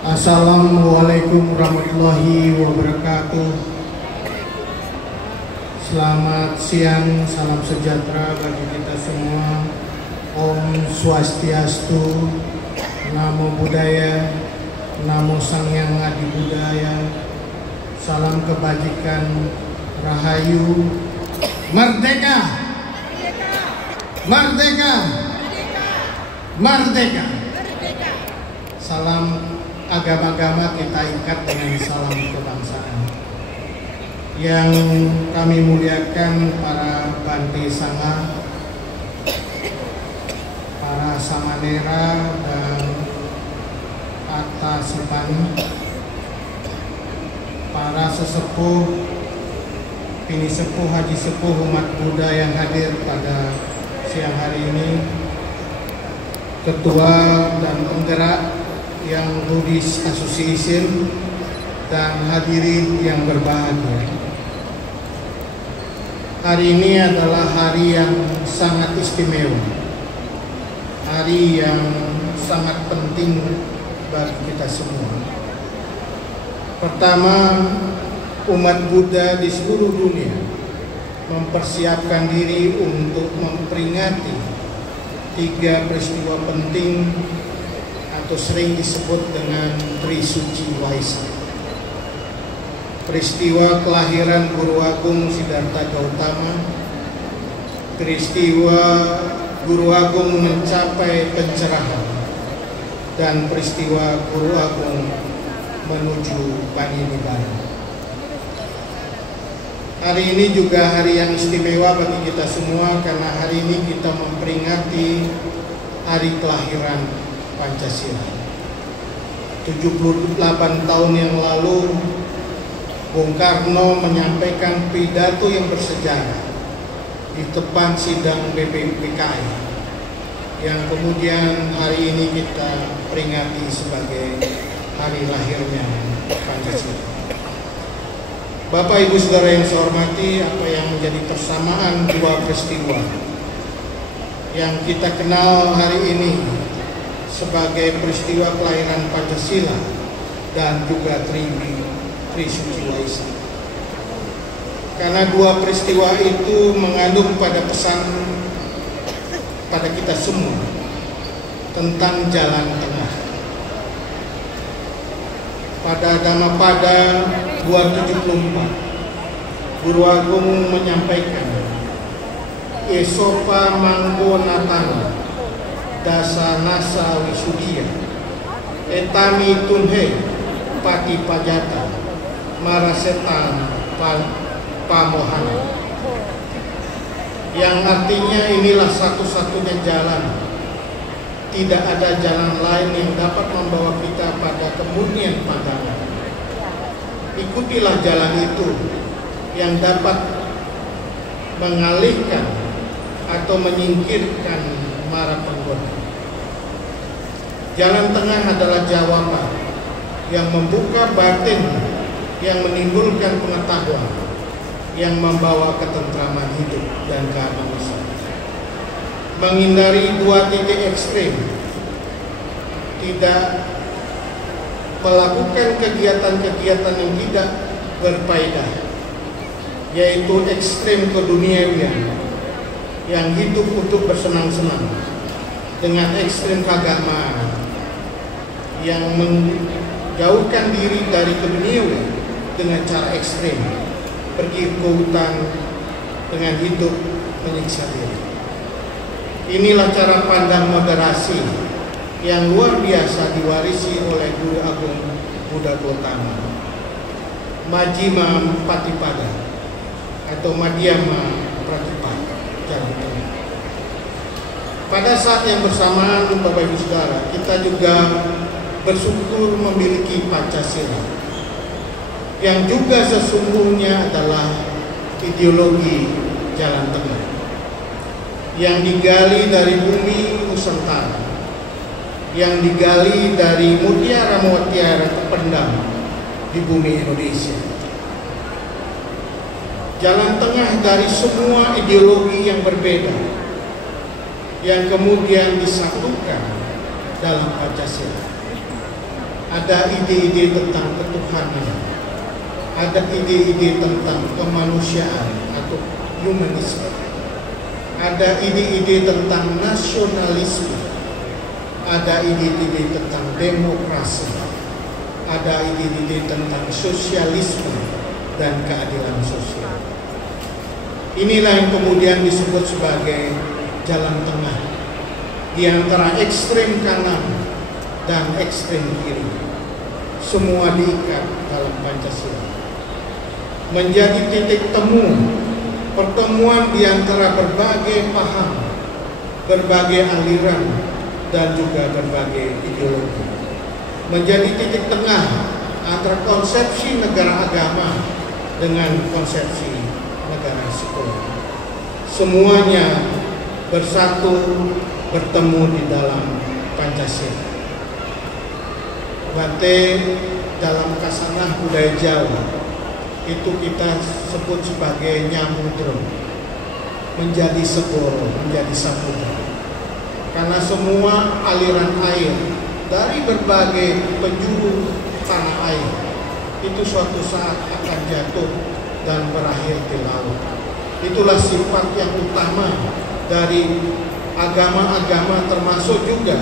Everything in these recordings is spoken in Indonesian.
Assalamualaikum warahmatullahi wabarakatuh. Selamat siang, salam sejahtera bagi kita semua. Om Swastiastu, Namo Buddhaya, Namo Sang Hyang Adi Budaya, salam kebajikan, Rahayu, Merdeka! Merdeka! Merdeka! Salam agama-agama kita ikat dengan salam kebangsaan. Yang kami muliakan para Bante Sangha, para Samanera dan Atta Sipani, para sesepuh, Bini Sepuh, Haji Sepuh umat Buddha yang hadir pada siang hari ini, Ketua dan penggerak yang Buddhist Association, dan hadirin yang berbahagia. Hari ini adalah hari yang sangat istimewa, hari yang sangat penting bagi kita semua. Pertama, umat Buddha di seluruh dunia mempersiapkan diri untuk memperingati 3 peristiwa penting atau sering disebut dengan Trisuci Waisak. Peristiwa kelahiran Guru Agung Siddhartha Gautama, peristiwa Guru Agung mencapai pencerahan, dan peristiwa Guru Agung menuju Parinibbana. Hari ini juga hari yang istimewa bagi kita semua karena hari ini kita memperingati hari kelahiran Pancasila. 78 tahun yang lalu Bung Karno menyampaikan pidato yang bersejarah di depan sidang BPPKI yang kemudian hari ini kita peringati sebagai hari lahirnya Pancasila. Bapak Ibu Saudara yang saya hormati, apa yang menjadi persamaan dua peristiwa yang kita kenal hari ini sebagai peristiwa kelahiran Pancasila dan juga Trisuci Waisak. Karena dua peristiwa itu mengandung pada pesan pada kita semua tentang jalan tengah. Pada Dhammapada 274, Guru Agung menyampaikan, Esopa mangko natana dasa nasa wisudia etami tunhe pati pajata marasetan pamohana, yang artinya inilah satu-satunya jalan, tidak ada jalan lain yang dapat membawa kita pada kemurnian pandangan. Ikutilah jalan itu yang dapat mengalihkan atau menyingkirkan mara penggoda. Jalan tengah adalah jawaban yang membuka batin, yang menimbulkan pengetahuan, yang membawa ketentraman hidup dan keharmonisan. Menghindari dua titik ekstrim, tidak melakukan kegiatan-kegiatan yang tidak berfaedah, yaitu ekstrim keduniawian yang hidup untuk bersenang-senang, dengan ekstrim keagamaan yang menjauhkan diri dari keduniawian dengan cara ekstrim, pergi ke hutan dengan hidup menyiksa diri. Inilah cara pandang moderasi yang luar biasa diwarisi oleh Guru Agung Buddha Gautama, Majjhima Patipada atau Madhyama Pratipada, jalan tengah. Pada saat yang bersamaan, Bapak Ibu Saudara, kita juga bersyukur memiliki Pancasila yang juga sesungguhnya adalah ideologi jalan tengah yang digali dari bumi Nusantara, yang digali dari mutiara-mutiara terpendam di bumi Indonesia. Jalan tengah dari semua ideologi yang berbeda yang kemudian disatukan dalam Pancasila. ada ide-ide tentang ketuhanan, ada ide-ide tentang kemanusiaan atau humanisme, ada ide-ide tentang nasionalisme, ada ide-ide tentang demokrasi, ada ide-ide tentang sosialisme dan keadilan sosial. Inilah yang kemudian disebut sebagai jalan tengah di antara ekstrem kanan dan ekstrem kiri. Semua diikat dalam Pancasila. Menjadi titik temu pertemuan di antara berbagai paham, berbagai aliran, dan juga berbagai ideologi. Menjadi titik tengah antara konsepsi negara agama dengan konsepsi negara sekuler. Semuanya bersatu, bertemu di dalam Pancasila. Bante dalam kasanah budaya Jawa itu kita sebut sebagai nyamudra, menjadi segoro, menjadi samudra. Karena semua aliran air dari berbagai penjuru tanah air itu suatu saat akan jatuh dan berakhir di laut. Itulah sifat yang utama dari agama-agama, termasuk juga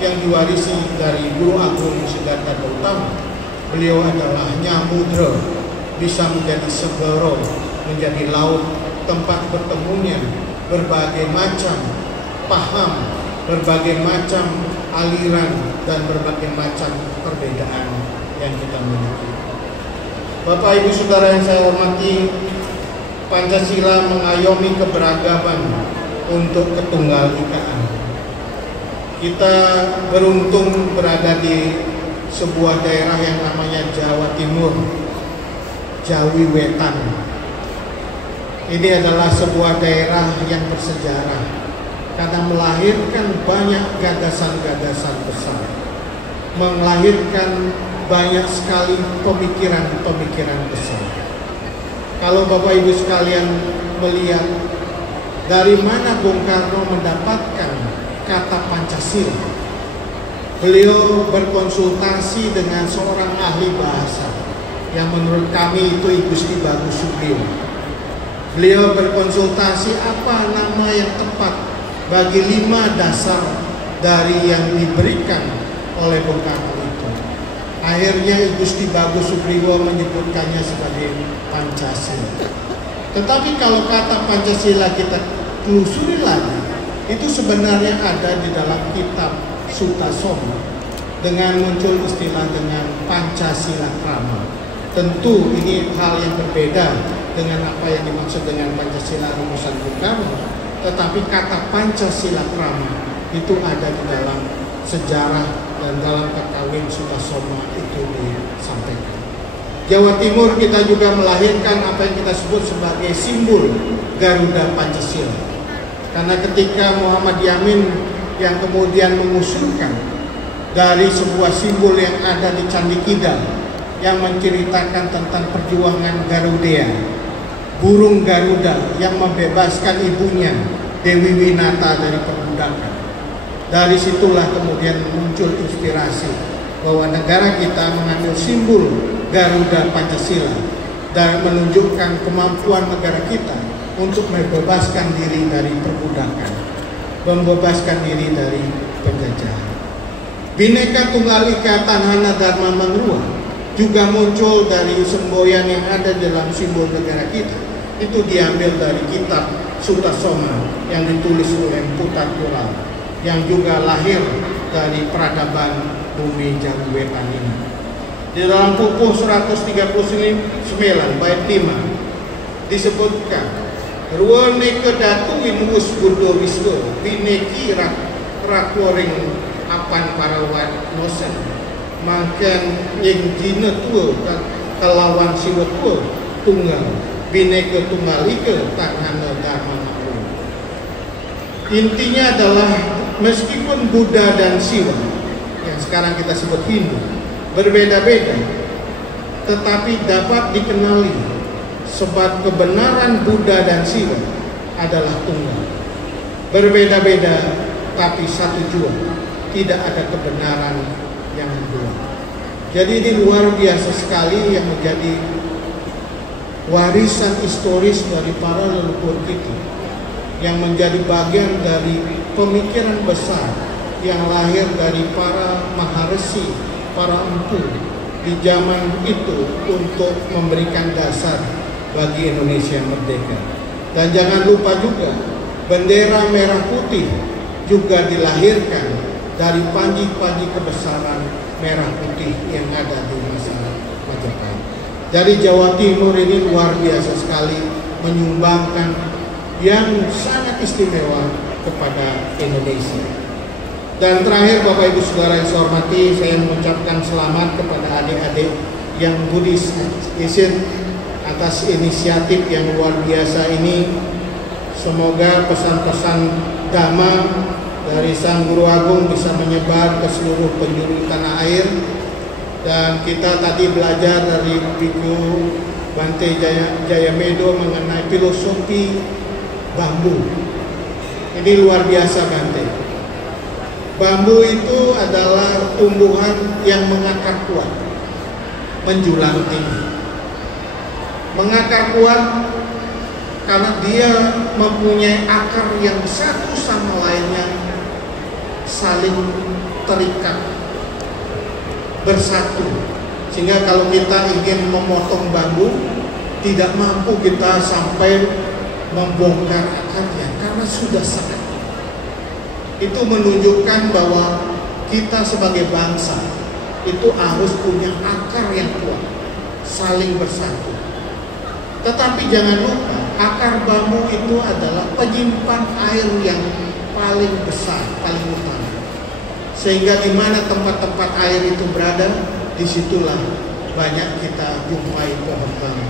yang diwarisi dari Guru Agung Siddhartha Gautama. Beliau adalah nyamudra, bisa menjadi segoro, menjadi laut, tempat bertemunya berbagai macam paham, berbagai macam aliran, dan berbagai macam perbedaan yang kita miliki. Bapak Ibu Saudara yang saya hormati, Pancasila mengayomi keberagaman untuk ketunggal-ikaan. Kita beruntung berada di sebuah daerah yang namanya Jawa Timur, Jawi Wetan. Ini adalah sebuah daerah yang bersejarah karena melahirkan banyak gagasan-gagasan besar, melahirkan banyak sekali pemikiran-pemikiran besar. Kalau Bapak Ibu sekalian melihat dari mana Bung Karno mendapatkan kata Pancasila, beliau berkonsultasi dengan seorang ahli bahasa yang menurut kami itu I Gusti Bagus Supriyo. Beliau berkonsultasi apa nama yang tepat bagi 5 dasar dari yang diberikan oleh Bung Karno itu. Akhirnya I Gusti Bagus Supriyo menyebutkannya sebagai Pancasila. Tetapi kalau kata Pancasila kita telusuri lagi, itu sebenarnya ada di dalam kitab Sutasoma dengan muncul istilah dengan Pancasila Krama. Tentu ini hal yang berbeda dengan apa yang dimaksud dengan Pancasila rumusan Bung Karno, tetapi kata Pancasila Krama itu ada di dalam sejarah dan dalam kakawin Sutasoma itu disampaikan. Jawa Timur kita juga melahirkan apa yang kita sebut sebagai simbol Garuda Pancasila. Karena ketika Muhammad Yamin yang kemudian mengusulkan dari sebuah simbol yang ada di Candi Kidal yang menceritakan tentang perjuangan Garuda, burung Garuda yang membebaskan ibunya Dewi Winata dari perbudakan. Dari situlah kemudian muncul inspirasi bahwa negara kita mengambil simbol Garuda Pancasila dan menunjukkan kemampuan negara kita untuk membebaskan diri dari perbudakan, membebaskan diri dari penjajahan. Bhinneka Tunggal Ika Tanhana Dharma Mangrua juga muncul dari semboyan yang ada dalam simbol negara kita. Itu diambil dari kitab Sutasoma yang ditulis oleh Putat Kulal, yang juga lahir dari peradaban bumi Jawi Wetan ini. Di dalam Pupuh 139 bait 5 disebutkan ruwene kedatu imus burdo wiswa bineki rakworing apan parawan nosen makan yang jina tua kelawan siwa tua tunggal bineka tunggal ika tanhana dharma mangrua. Intinya adalah meskipun Buddha dan Siwa yang sekarang kita sebut Hindu berbeda-beda, tetapi dapat dikenali sebab kebenaran Buddha dan Siwa adalah tunggal. Berbeda-beda tapi satu jua, tidak ada kebenaran yang dua. Jadi ini luar biasa sekali yang menjadi warisan historis dari para leluhur kita, yang menjadi bagian dari pemikiran besar yang lahir dari para maharesi, para empu di zaman itu untuk memberikan dasar bagi Indonesia merdeka. Dan jangan lupa juga bendera merah putih juga dilahirkan dari panji-panji kebesaran merah putih yang ada di masa Majapahit. Jadi Jawa Timur ini luar biasa sekali menyumbangkan yang sangat istimewa kepada Indonesia. Dan terakhir Bapak Ibu Saudara yang saya hormati, saya mengucapkan selamat kepada adik-adik yang Buddhist Association atas inisiatif yang luar biasa ini. Semoga pesan-pesan Dhamma dari Sang Guru Agung bisa menyebar ke seluruh penjuru tanah air. Dan kita tadi belajar dari Biku Bante Jayamedo mengenai filosofi bambu. Ini luar biasa Bante. Bambu itu adalah tumbuhan yang mengakar kuat, menjulang tinggi. Mengakar kuat karena dia mempunyai akar yang satu sama lainnya saling terikat, bersatu, sehingga kalau kita ingin memotong bambu tidak mampu kita sampai membongkar akarnya karena sudah sangat. Itu menunjukkan bahwa kita sebagai bangsa itu harus punya akar yang kuat, saling bersatu. Tetapi jangan lupa akar bambu itu adalah penyimpan air yang paling besar, paling utama. Sehingga di mana tempat-tempat air itu berada, disitulah banyak kita jumpai pohon bambu.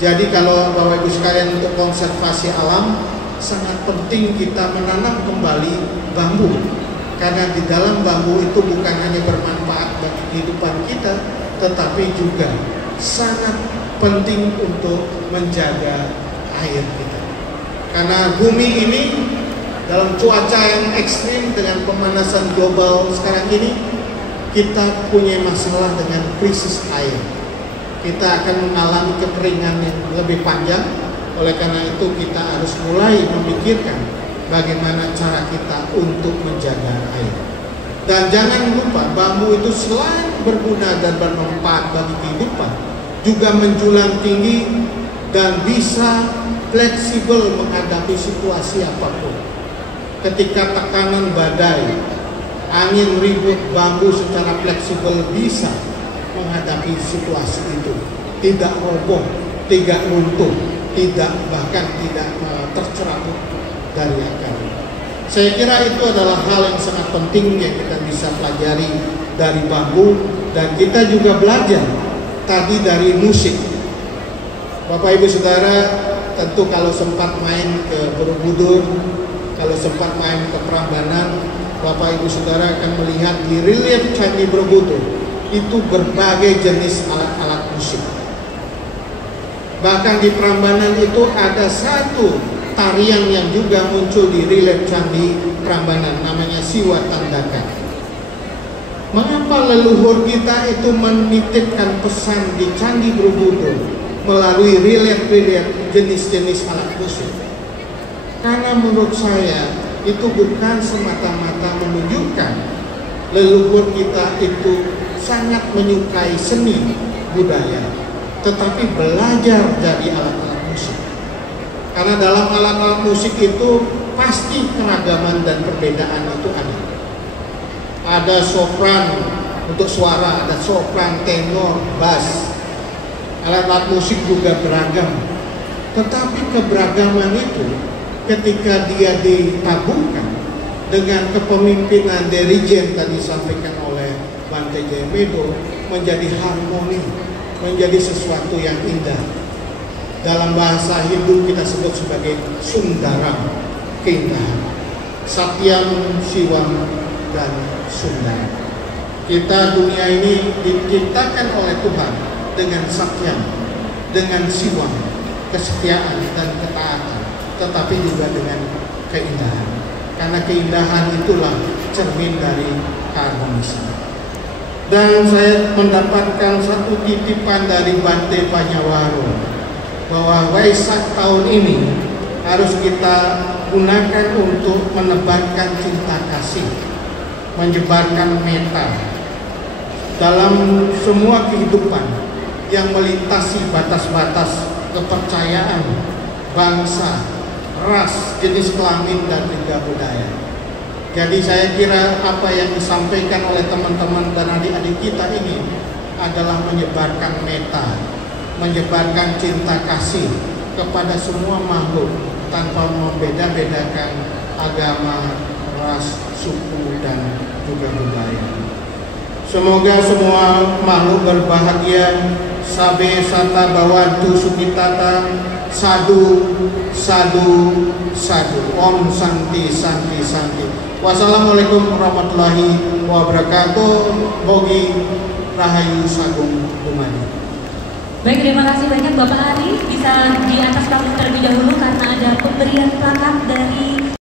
Jadi kalau Bapak Ibu sekalian untuk konservasi alam, sangat penting kita menanam kembali bambu. Karena di dalam bambu itu bukan hanya bermanfaat bagi kehidupan kita, tetapi juga sangat penting untuk menjaga air kita. Karena bumi ini dalam cuaca yang ekstrim dengan pemanasan global sekarang ini, kita punya masalah dengan krisis air. Kita akan mengalami kekeringan yang lebih panjang. Oleh karena itu kita harus mulai memikirkan bagaimana cara kita untuk menjaga air. Dan jangan lupa bambu itu selain berguna dan bermanfaat bagi kehidupan, juga menjulang tinggi dan bisa fleksibel menghadapi situasi apapun. Ketika tekanan badai, angin ribut, bambu secara fleksibel bisa menghadapi situasi itu, tidak roboh, tidak runtuh, bahkan tidak tercerabut dari akar. Saya kira itu adalah hal yang sangat penting yang kita bisa pelajari dari bambu. Dan kita juga belajar tadi dari musik. Bapak Ibu Saudara tentu kalau sempat main ke Borobudur, kalau sempat main ke Prambanan, Bapak Ibu Saudara akan melihat di relief Candi Borobudur itu berbagai jenis alat-alat musik. Bahkan di Prambanan itu ada satu tarian yang juga muncul di relief Candi Prambanan, namanya Siwa Tandaka. Mengapa leluhur kita itu menitipkan pesan di Candi Borobudur melalui relief-relief jenis-jenis alat musik? Karena menurut saya itu bukan semata-mata menunjukkan leluhur kita itu sangat menyukai seni budaya, tetapi belajar dari alat-alat musik. Karena dalam alat-alat musik itu pasti keragaman dan perbedaan itu ada. Ada sopran untuk suara, ada sopran, tenor, bass. Alat-alat musik juga beragam. Tetapi keberagaman itu ketika dia ditabungkan dengan kepemimpinan dirijen tadi disampaikan oleh Bante Jayamedo, menjadi harmoni, menjadi sesuatu yang indah. Dalam bahasa Hindu kita sebut sebagai Sundaram, keindahan. Satyam, Siwam, dan Sundara. Kita dunia ini diciptakan oleh Tuhan dengan Satyam, dengan Siwam, kesetiaan dan ketaatan, tetapi juga dengan keindahan. Karena keindahan itulah cermin dari keharmonisan. Dan saya mendapatkan satu titipan dari Bante Panyawaro bahwa Waisak tahun ini harus kita gunakan untuk menebarkan cinta kasih, menyebarkan meta dalam semua kehidupan yang melintasi batas-batas kepercayaan, bangsa, ras, jenis kelamin, dan juga budaya. Jadi saya kira apa yang disampaikan oleh teman-teman dan adik-adik kita ini adalah menyebarkan meta, menyebarkan cinta kasih kepada semua makhluk tanpa membeda-bedakan agama, ras, suku, dan juga budaya. Semoga semua makhluk berbahagia. Sabe sata bawantu sukitata, sadu, sadu, sadu. Om Santi Santi Santi. Wassalamualaikum warahmatullahi wabarakatuh. Bogi Rahayu Sagung Bumani. Baik, terima kasih banyak Bapak Ari. Bisa di atas panggung terlebih dahulu karena ada pemberian plakat dari